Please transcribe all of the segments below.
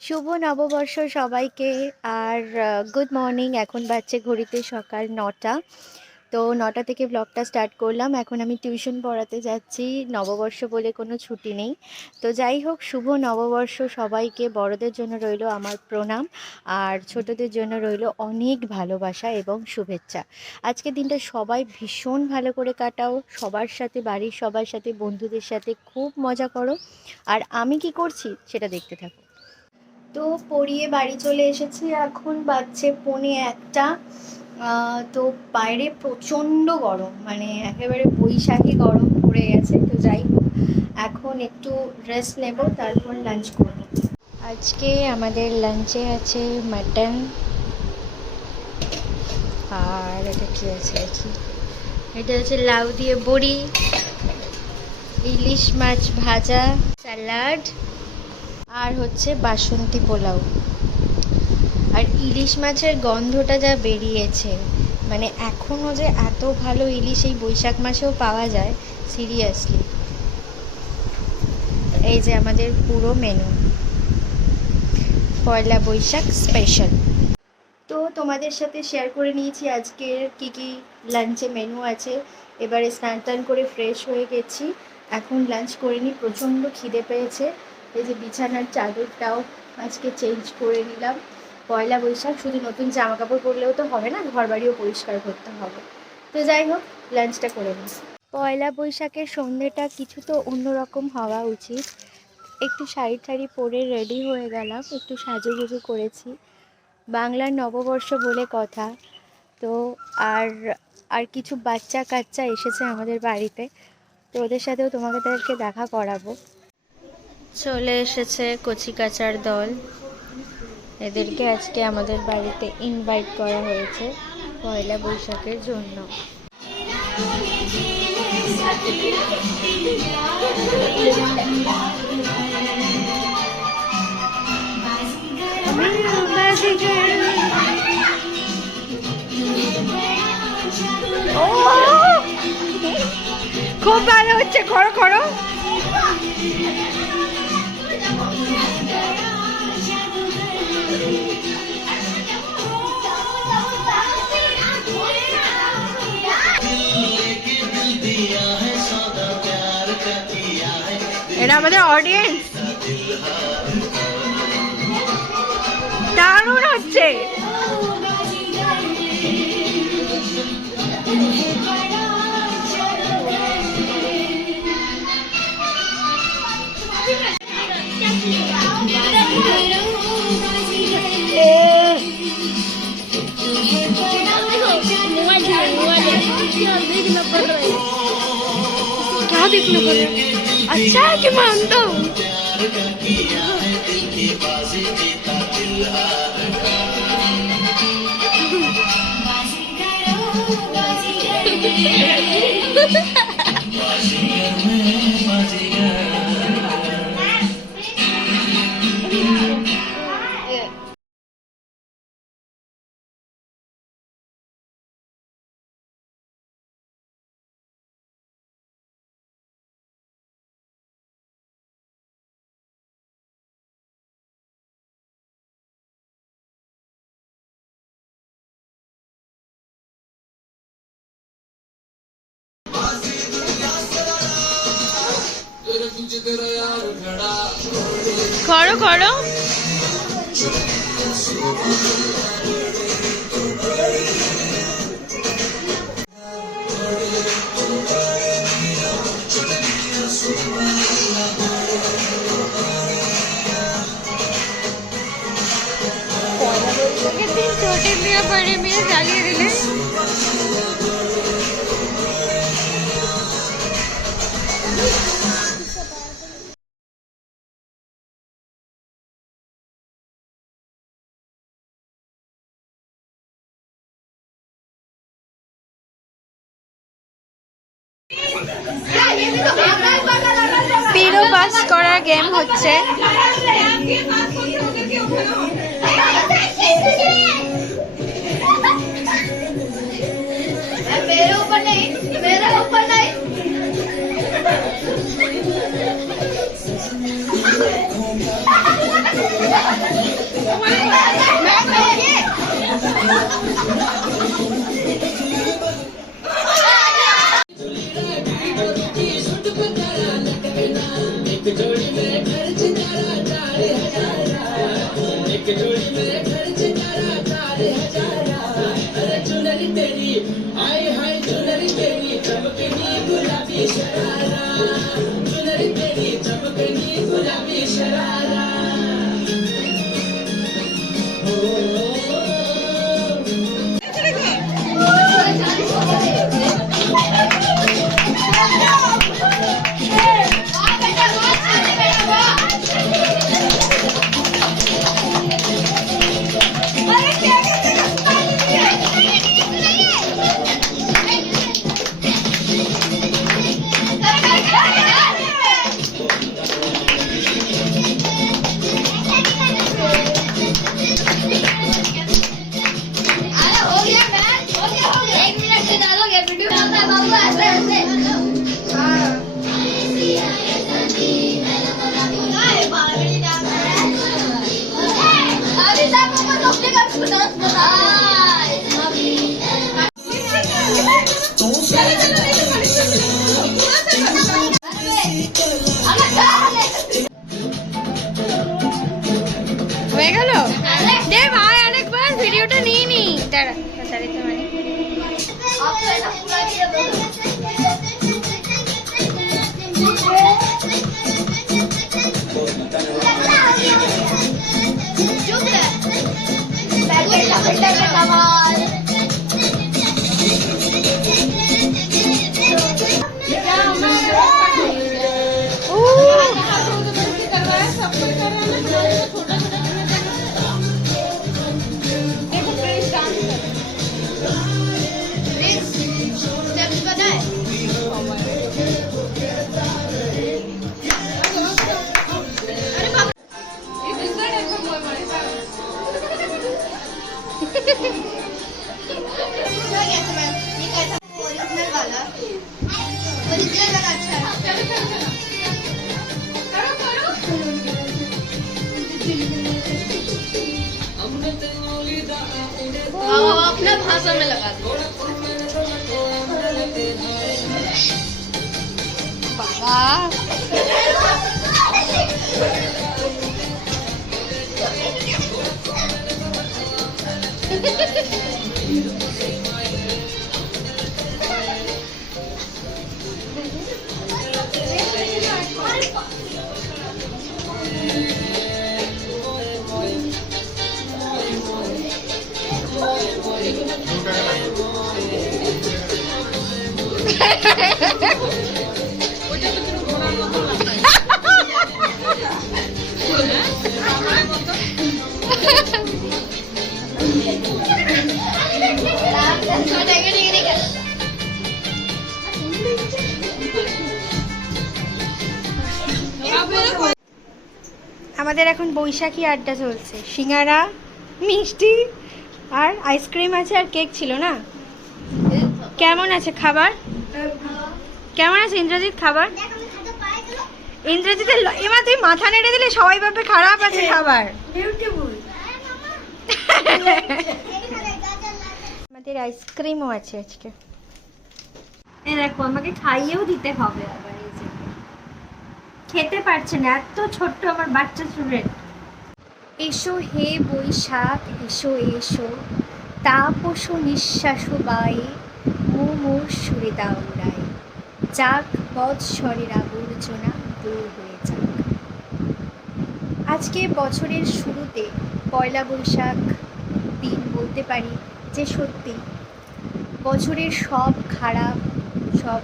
শুভ নববর্ষ সবাইকে। আর good morning এখন বাজছে ঘড়িতে সকাল নটা। তো নটা থেকে ব্লগটা স্টার্ট করলাম। এখন আমি টিউশন পড়াতে যাচ্ছি। নববর্ষ বলে কোনো ছুটি নেই। তো যাই হোক, শুভ নববর্ষ সবাইকে। বড়দের জন্য রইল আমার প্রণাম। আর ছোটদের জন্য রইল অনেক ভালোবাসা এবং শুভেচ্ছা। আজকের দিনটা সবাই ভীষণ ভালো করে কাটাও। সবার সাথে, বাড়ির সবার সাথে, বন্ধুদের সাথে খুব মজা করো। আর আমি কি করছি সেটা দেখতে থাকো। তো পড়িয়ে বাড়ি চলে এসেছি এখন বাজছে পৌনে একটা। তো বাইরে প্রচণ্ড গরম মানে একেবারে বৈশাখী গরম পড়ে গেছে। তো যাই হোক, এখন একটু রেস্ট নেব, তারপর লাঞ্চ করব। আজকে আমাদের লাঞ্চে আছে মাটন আর এটা কি আছে দেখি। এটা হচ্ছে লাউ দিয়ে বড়ি, ইলিশ মাছ ভাজা স্যালাড আর হচ্ছে বাসন্তী পোলাও। আর ইলিশ মাছের গন্ধটা যা বেরিয়েছে মানে এখনও যে এত ভালো ইলিশ এই বৈশাখ মাসেও পাওয়া যায় সিরিয়াসলি এই যে আমাদের পুরো মেনু পয়লা বৈশাখ স্পেশাল তো তোমাদের সাথে শেয়ার করে নিয়েছি আজকের কি কি লাঞ্চে মেনু আছে। এবারে স্নান টান করে ফ্রেশ হয়ে গেছি। এখন লাঞ্চ করে নিই প্রচণ্ড খিদে পেয়েছে। এই যে বিছানার চাদরটাও আজকে চেঞ্জ করে নিলাম। পয়লা বৈশাখ, শুধু নতুন জামা কাপড় পরলেও তো হবে না ঘর বাড়িও পরিষ্কার করতে হবে। তো যাই হোক লাঞ্চটা করে নিই। পয়লা বৈশাখের সন্ধ্যেটা কিছু তো অন্যরকম হওয়া উচিত। একটু শাড়ি টাড়ি পরে রেডি হয়ে গেলাম, একটু সাজুগুজু করেছি। বাংলার নববর্ষ বলে কথা। তো আর আর কিছু বাচ্চা কাচ্চা এসেছে আমাদের বাড়িতে। তো ওদের সাথেও তোমাদেরকে দেখা করাবো। চলে এসেছে কচি কাচার দল। এদেরকে আজকে আমাদের বাড়িতে ইনভাইট করা হয়েছে পয়লা বৈশাখের জন্য। খুব ভালো হচ্ছে করো করো আমাদের অডিয়েন্স দারুণ হচ্ছে क्या देखना पड़ रहा है अच्छा है कि मानता हूँ করো করো। করার গেম হচ্ছে। 不能死的 ओरिजिनल वाला ओरिजिनल वाला अच्छा है। अपना भाषा में लगा दो। ठीक আমাদের এখন বৈশাখী আড্ডা চলছে। সিঙ্গারা, মিষ্টি আর আইসক্রিম আছে আর কেক ছিল না? কেমন আছে খাবার? কেমন আছে ইন্দ্রজিৎ খাবার? ইন্দ্রজিতের ল- এমা তুই মাথা নেড়ে দিলে সবাই ভাবে খারাপ আছে খাবার। আমাদের আইসক্রিমও আছে আজকে। এই দেখো আমাকে খাইয়েও দিতে হবে আবার এই যে। খেতে পারছে না এত ছোট্ট আমার বাচ্চা স্টুডেন্ট এসো হে বৈশাখ এসো এসো। তাপসো নিঃশ্বাস বায়ে মোর সুরে দাউড়ায় যাক বৎসরের আবর্জনা দূর হয়ে যাক। আজকে বছরের শুরুতে পয়লা বৈশাখ দিন বলতে পারি যে সত্যি বছরের সব খারাপ, সব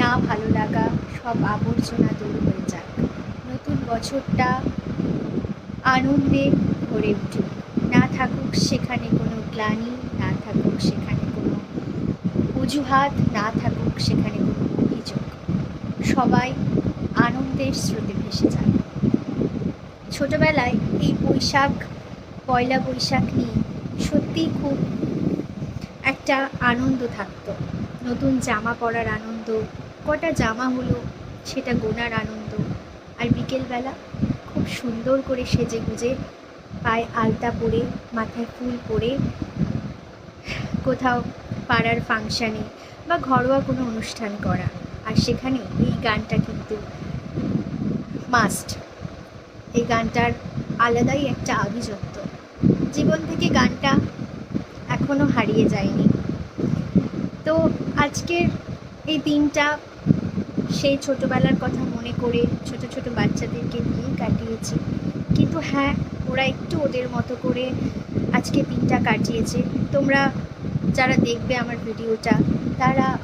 না ভালো লাগা, সব আবর্জনা দূর হয়ে যাক। নতুন বছরটা আনন্দে ভরে উঠুক। না থাকুক সেখানে কোনো গ্লানি, না থাকুক সেখানে অজুহাত না থাকুক সেখানে কোনো অভিযোগ। সবাই আনন্দের স্রোতে ভেসে যাক ছোটবেলায় এই বৈশাখ, পয়লা বৈশাখ নিয়ে সত্যিই খুব একটা আনন্দ থাকতো। নতুন জামা পরার আনন্দ, কটা জামা হলো সেটা গোনার আনন্দ, আর বিকেলবেলা খুব সুন্দর করে সেজে গুজে পায়ে আলতা পরে, মাথায় ফুল পরে কোথাও পাড়ার ফাংশানে বা ঘরোয়া কোনো অনুষ্ঠান করা। আর সেখানে এই গানটা কিন্তু মাস্ট এই গানটার আলাদাই একটা আভিজাত্য। জীবন থেকে গানটা এখনও হারিয়ে যায়নি। তো আজকের এই দিনটা সেই ছোটোবেলার কথা মনে করে ছোট ছোট বাচ্চাদেরকে নিয়েই কাটিয়েছি। কিন্তু হ্যাঁ ওরা একটু ওদের মতো করে আজকে দিনটা কাটিয়েছে। তোমরা যারা দেখবে আমার ভিডিওটা, তারা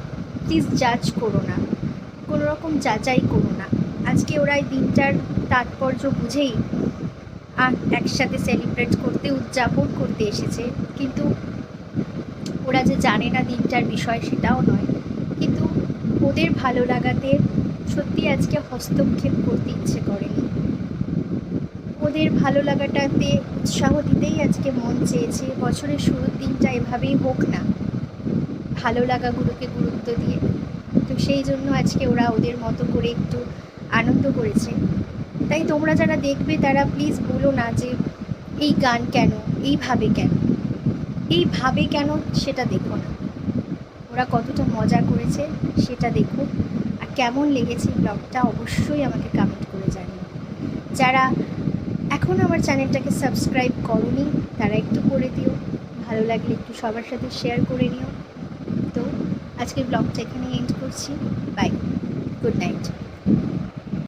প্লিজ জাজ করো না। কোনো রকম যাচাই করো না। আজকে ওরা এই দিনটার তাৎপর্য বুঝেই একসাথে সেলিব্রেট করতে, উদযাপন করতে এসেছে। কিন্তু ওরা যে জানে না দিনটার বিষয় সেটাও নয়। কিন্তু ওদের ভালো লাগাতে সত্যি আজকে হস্তক্ষেপ করতে ইচ্ছে করেনি। ওদের ভালো লাগাটাতে উৎসাহ দিতেই আজকে মন চেয়েছে। বছরের শুরুর দিনটা এভাবেই হোক না। ভালো লাগাগুলোকে গুরুত্ব দিয়ে। তো সেই জন্য আজকে ওরা ওদের মতো করে একটু আনন্দ করেছে। তাই তোমরা যারা দেখবে তারা প্লিজ বলো না যে এই গান কেন, এইভাবে কেন? এইভাবে কেন সেটা দেখো না। ওরা কতটা মজা করেছে সেটা দেখো। আর কেমন লেগেছে ব্লগটা অবশ্যই আমাকে কমেন্ট করে জানিও। যারা এখন আমার চ্যানেলটাকে সাবস্ক্রাইব করনি, তারা একটু করে দিও। ভালো লাগলে একটু সবার সাথে শেয়ার করে নিও। তো আজকের ব্লগটা এখানে এন্ড করছি। Bye good night